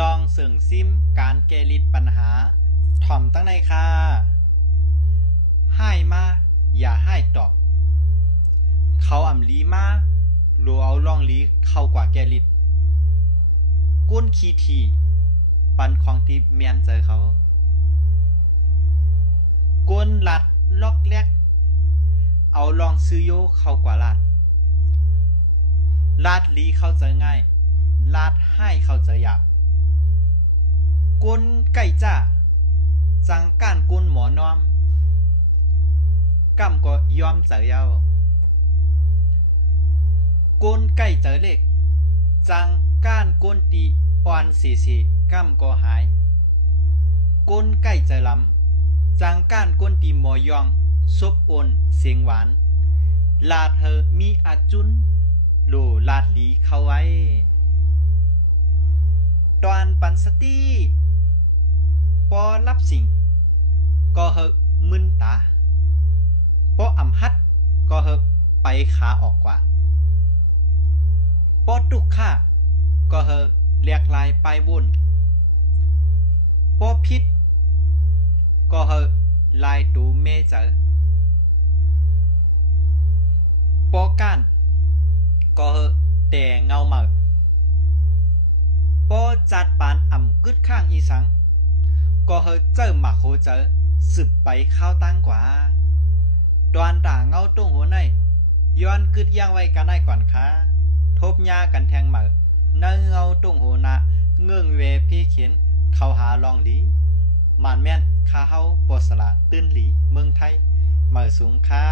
ลองเสริงซิมการเกลิดปัญหาถ่อมตั้งในค่ะให้มาอย่าให้ตอบเขาอ่ำลีมาหลัวเอาล่องลีเข้ากว่าแกลิดก้นขีทีปันของที่เมียนเจอเขาก้นหลัดล็อกแลกเอาลองซื้อโยเข้ากว่าลาดลีเข้าใจง่ายลาดให้เข้าใจยากก้นไก่จ้าจังก้านก้นหมอนอมกำก็ยอมเจอเยาก้นไก่เจอเล็กจังก้านก้นตีอ่อนสีกำก็หายก้นไก่เจอล้ำจังก้านก้นตีหมอยองซุบอ่อนเสียงหวานลาดเธอมีอาจุนโลลาดลีเข้าไว้ตอนปันสตีปอรับสิ่งก็เหอะมึนตาปออ่ำฮัดก็เหอะไปขาออกกว่าปอตุกข้าก็เหอะเรียกลายไปบุญปอพิษก็เหอะลายตูเมเจอปอก้านก็เหอะแต่เงาเหมาปอจัดปานอ่ำกึดข้างอีสังก็เหอะเจอหมักโหเจอสืบไปข้าวตั้งกว่าตอนต่างเงาตุ้งหัวในย้อนกึดย่างไว้กันได้ก่อนค่ะทบยากันแทงเหมาเนื้อเงาตุ้งหัวนะเงื่องเวพี่เขียนเขาหาลองลีมานแม่นข้าเฮาปอสละตื้นหลีเมืองไทยเหมาสูงค่ะ